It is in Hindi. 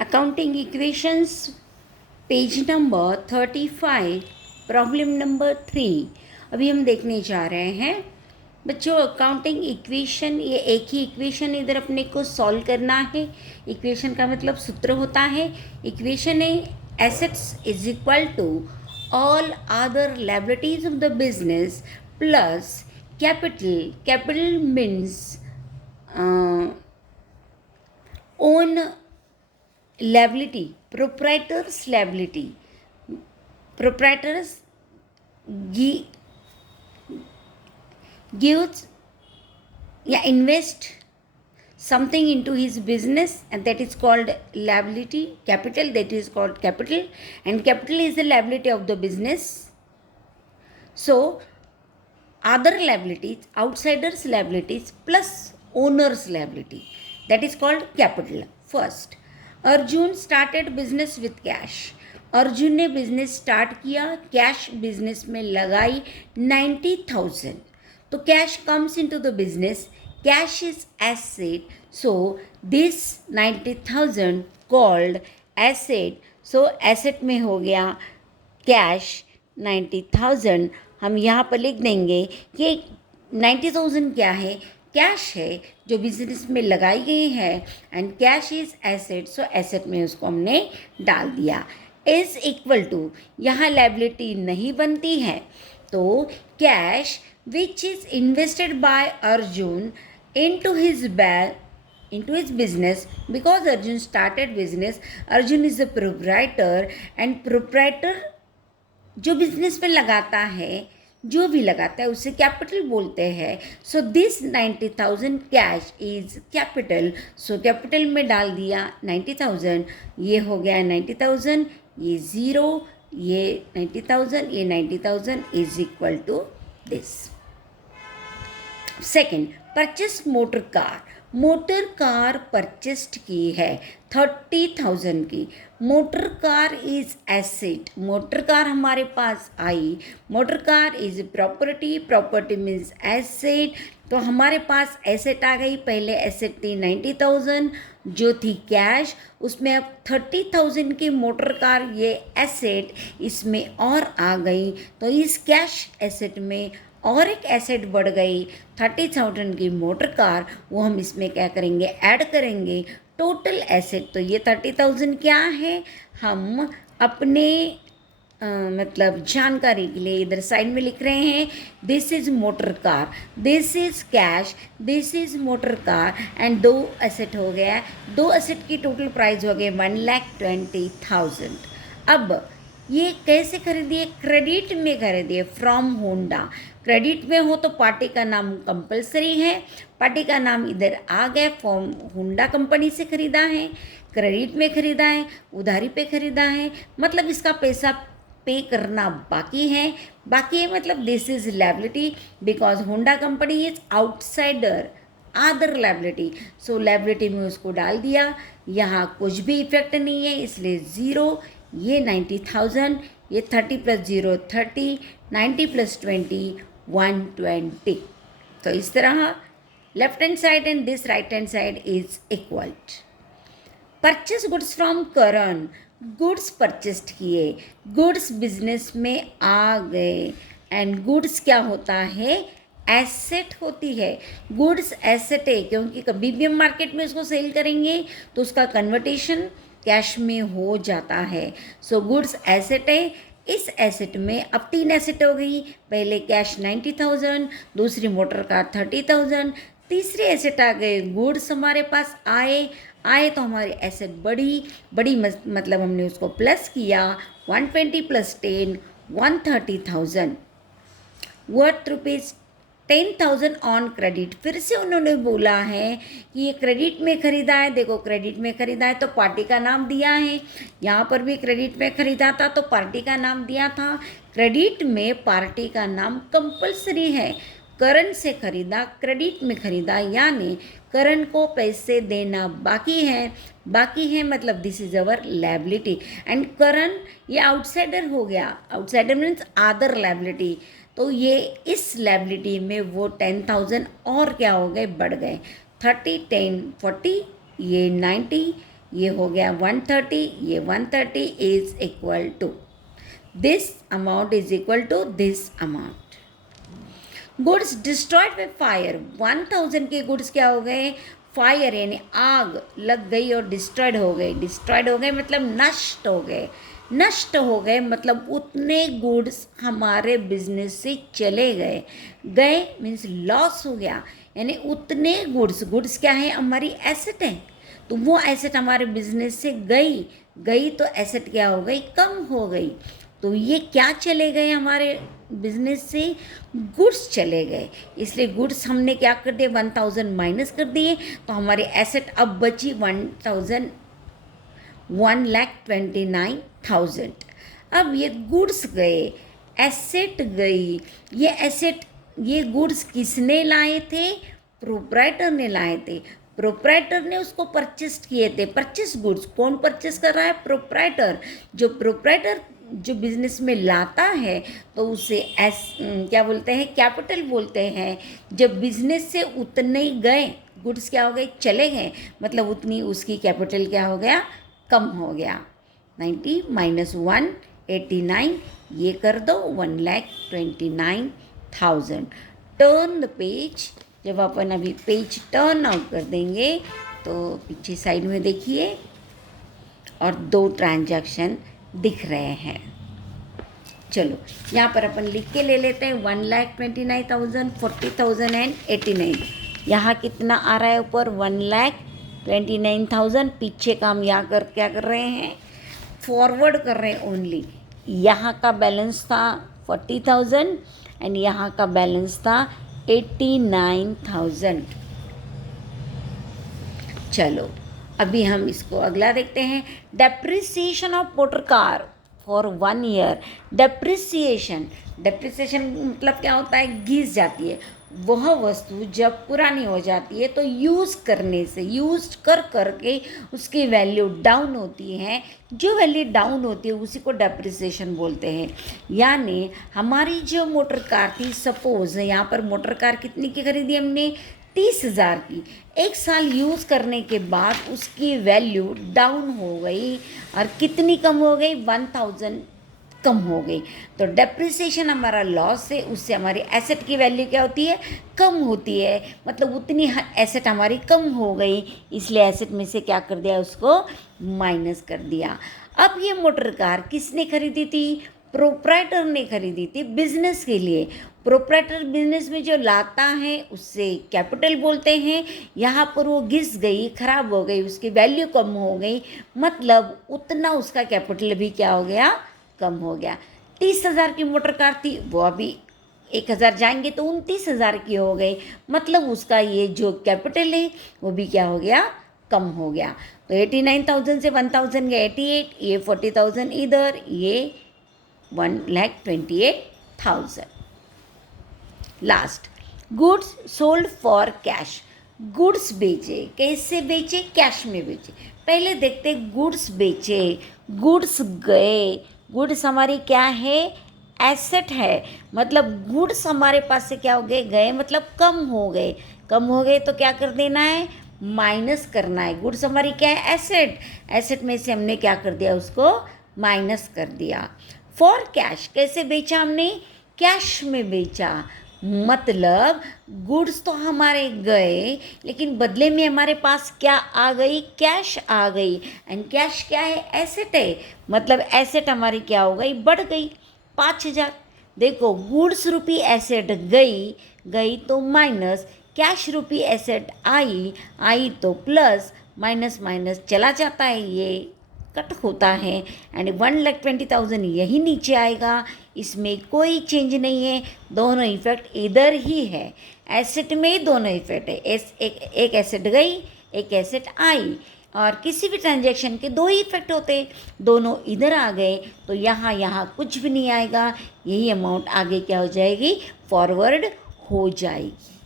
Accounting equations page number 35 problem number 3 अभी हम देखने जा रहे हैं बच्चों। अकाउंटिंग इक्वेशन, ये एक ही इक्वेशन इधर अपने को सॉल्व करना है। इक्वेशन का मतलब सूत्र होता है। इक्वेशन है assets is equal to all other liabilities of the business plus capital. Capital means own liability, proprietor's liability. Proprietors gives invest something into his business, and that is called liability. Capital, that is called capital, and capital is the liability of the business. So other liabilities, outsiders liabilities plus owner's liability, that is called capital. First, Arjun started business with cash. Arjun ने बिजनेस स्टार्ट किया, कैश बिजनेस में लगाई 90,000। तो cash comes into the business, cash is asset, so this 90,000 called asset. So asset में हो गया कैश 90,000। हम यहाँ पर लिख देंगे कि 90,000 क्या है, कैश है जो बिजनेस में लगाई गई है, and cash is asset, so asset में उसको हमने डाल दिया। इज इक्वल टू, यहाँ लायबिलिटी नहीं बनती है, तो cash which is invested bye Arjun into his business, because Arjun started business, Arjun is the proprietor, and proprietor जो बिजनेस में लगाता है, जो भी लगाता है उसे कैपिटल बोलते हैं। So this 90,000 cash is capital, so capital में डाल दिया 90,000। ये हो गया 90,000, ये ज़ीरो, ये 90,000, ये 90,000 is equal to this. Second, purchase motor car. Motor car purchased की है 30,000 की। Motor car is asset, motor car हमारे पास आई। Motor car is property, property means asset, तो हमारे पास एसेट आ गई। पहले एसेट थी 90,000 जो थी कैश, उसमें अब 30,000 की मोटर कार, ये एसेट इसमें और आ गई, तो इस कैश एसेट में और एक एसेट बढ़ गई 30,000 की मोटर कार, वो हम इसमें क्या करेंगे, ऐड करेंगे टोटल एसेट। तो ये 30,000 क्या है, हम अपने मतलब जानकारी के लिए इधर साइड में लिख रहे हैं, this is motor car, this is cash, this is motor car, and दो एसेट हो गया। दो एसेट की टोटल प्राइस हो गए 1,20,000। अब ये कैसे खरीदिए, क्रेडिट में खरीदिए फ्रॉम होंडा। क्रेडिट में हो तो पार्टी का नाम कंपलसरी है, पार्टी का नाम इधर आ गया, फॉर्म होंडा कंपनी से खरीदा है, क्रेडिट में खरीदा है, उधारी पे खरीदा है, मतलब इसका पैसा पे करना बाकी है। बाकी है मतलब this is liability, because Honda company is outsider other liability, so liability में उसको डाल दिया। यहाँ कुछ भी इफेक्ट नहीं है, इसलिए ज़ीरो। ये 90,000, ये 30 प्लस 0 30, 90 प्लस 20 120। तो इस तरह left hand side and this right hand side is equal. Purchase goods from Karan, goods purchased किए, गुड्स बिजनेस में आ गए, एंड गुड्स क्या होता है, एसेट होती है। गुड्स एसेट है क्योंकि कभी भी हम मार्केट में उसको सेल करेंगे तो उसका कन्वर्टेशन कैश में हो जाता है। सो गुड्स एसेट है। इस एसेट में अब 3 एसेट हो गई, पहले कैश 90,000, दूसरी मोटर कार 30,000, तीसरे एसेट आ गए गुड्स हमारे पास आए तो हमारी एसेट बड़ी मतलब हमने उसको प्लस किया 120 plus 10 130,000 worth rupees 10,000 on credit. फिर से उन्होंने बोला है कि ये क्रेडिट में ख़रीदा है। देखो क्रेडिट में ख़रीदा है तो पार्टी का नाम दिया है, यहाँ पर भी क्रेडिट में ख़रीदा था तो पार्टी का नाम दिया था। क्रेडिट में पार्टी का नाम कंपलसरी है। करण से ख़रीदा, क्रेडिट में ख़रीदा, यानी करण को पैसे देना बाकी है मतलब this is our liability, and Karan ये आउटसाइडर हो गया। आउटसाइडर मीन्स अदर लायबिलिटी, तो ये इस लायबिलिटी में वो 10,000 और क्या हो गए, बढ़ गए। 30 10 40, ये 90, ये हो गया 130, ये 130 is equal to this amount is equal to this amount. Goods destroyed by fire, 1000 के गुड्स क्या हो गए, फायर यानी आग लग गई और डिस्ट्रॉयड हो गए। डिस्ट्रॉयड हो गए मतलब नष्ट हो गए, नष्ट हो गए मतलब उतने गुड्स हमारे बिजनेस से चले गए। गए मीन्स लॉस हो गया, यानी उतने गुड्स क्या है, हमारी एसेट है, तो वो एसेट हमारे बिजनेस से गई तो एसेट क्या हो गई, कम हो गई। तो ये क्या चले गए हमारे बिजनेस से, गुड्स चले गए, इसलिए गुड्स हमने क्या कर दिए 1000 माइनस कर दिए, तो हमारी एसेट अब बची 1,29,000। अब ये गुड्स गए, एसेट गई, ये गुड्स किसने लाए थे, प्रोप्राइटर ने लाए थे। प्रोप्राइटर ने उसको परचेस किए थे। परचेस गुड्स कौन परचेस कर रहा है, प्रोप्राइटर। जो प्रोप्राइटर जो बिजनेस में लाता है तो उसे क्या बोलते हैं, कैपिटल बोलते हैं। जब बिजनेस से उतने गए गुड्स क्या हो गए, चले गए, मतलब उतनी उसकी कैपिटल क्या हो गया, कम हो गया। 90 माइनस 189 ये कर दो 1,29,000। टर्न द पेज, जब अपन अभी पेज टर्न आउट कर देंगे तो पीछे साइड में देखिए और 2 ट्रांजैक्शन दिख रहे हैं। चलो यहाँ पर अपन लिख के ले लेते हैं 1,29,000, 40,000 एंड 89। यहाँ कितना आ रहा है ऊपर 1,29,000। पीछे का हम यहाँ क्या कर रहे हैं, फॉरवर्ड कर रहे हैं ओनली। यहाँ का बैलेंस था 40,000 एंड यहाँ का बैलेंस था 89,000। चलो अभी हम इसको अगला देखते हैं। Depreciation of motor car for 1 year. Depreciation मतलब क्या होता है, घिस जाती है वह वस्तु जब पुरानी हो जाती है तो यूज़ करने से, यूज करके उसकी वैल्यू डाउन होती है। जो वैल्यू डाउन होती है उसी को डेप्रिसिएशन बोलते हैं। यानी हमारी जो मोटर कार थी, सपोज यहाँ पर मोटर कार कितनी की खरीदी हमने, 30,000 की। 1 साल यूज़ करने के बाद उसकी वैल्यू डाउन हो गई और कितनी कम हो गई, 1000 कम हो गई। तो डेप्रिसिएशन हमारा लॉस है, उससे हमारी एसेट की वैल्यू क्या होती है, कम होती है। मतलब उतनी एसेट हमारी कम हो गई, इसलिए एसेट में से क्या कर दिया, उसको माइनस कर दिया। अब ये मोटर कार किसने खरीदी थी, प्रोप्राइटर ने खरीदी थी बिजनेस के लिए। प्रोप्राइटर बिजनेस में जो लाता है उससे कैपिटल बोलते हैं। यहाँ पर वो घिस गई, खराब हो गई, उसकी वैल्यू कम हो गई, मतलब उतना उसका कैपिटल भी क्या हो गया, कम हो गया। 30,000 की मोटर कार थी, वो अभी 1,000 जाएंगे तो 29,000 की हो गई, मतलब उसका ये जो कैपिटल है वो भी क्या हो गया, कम हो गया। तो 89,000 से 1,000 गए 88, ये 40,000 इधर, ये 1,28,000। Last, goods sold for cash. Goods बेचे, कैसे बेचे, कैश में बेचे। पहले देखते गुड्स बेचे, गुड्स गए। गुड्स हमारी क्या है, एसेट है, मतलब गुड्स हमारे पास से क्या हो गए, गए मतलब कम हो गए। कम हो गए तो क्या कर देना है, माइनस करना है। गुड्स हमारी क्या है, एसेट। एसेट में से हमने क्या कर दिया, उसको माइनस कर दिया। फॉर कैश, कैसे बेचा हमने, कैश में बेचा। मतलब गुड्स तो हमारे गए लेकिन बदले में हमारे पास क्या आ गई, कैश आ गई। एंड कैश क्या है, एसेट है, मतलब एसेट हमारी क्या हो गई, बढ़ गई 5,000। देखो गुड्स रूपी एसेट गई तो माइनस, कैश रूपी एसेट आई तो प्लस, माइनस माइनस चला जाता है, ये कट होता है। एंड 1,20,000 यही नीचे आएगा, इसमें कोई चेंज नहीं है। दोनों इफेक्ट इधर ही है, एसेट में दोनों इफेक्ट है। एक एसेट गई, एक एसेट आई, और किसी भी ट्रांजैक्शन के 2 ही इफेक्ट होते, दोनों इधर आ गए तो यहाँ कुछ भी नहीं आएगा। यही अमाउंट आगे क्या हो जाएगी, फॉरवर्ड हो जाएगी।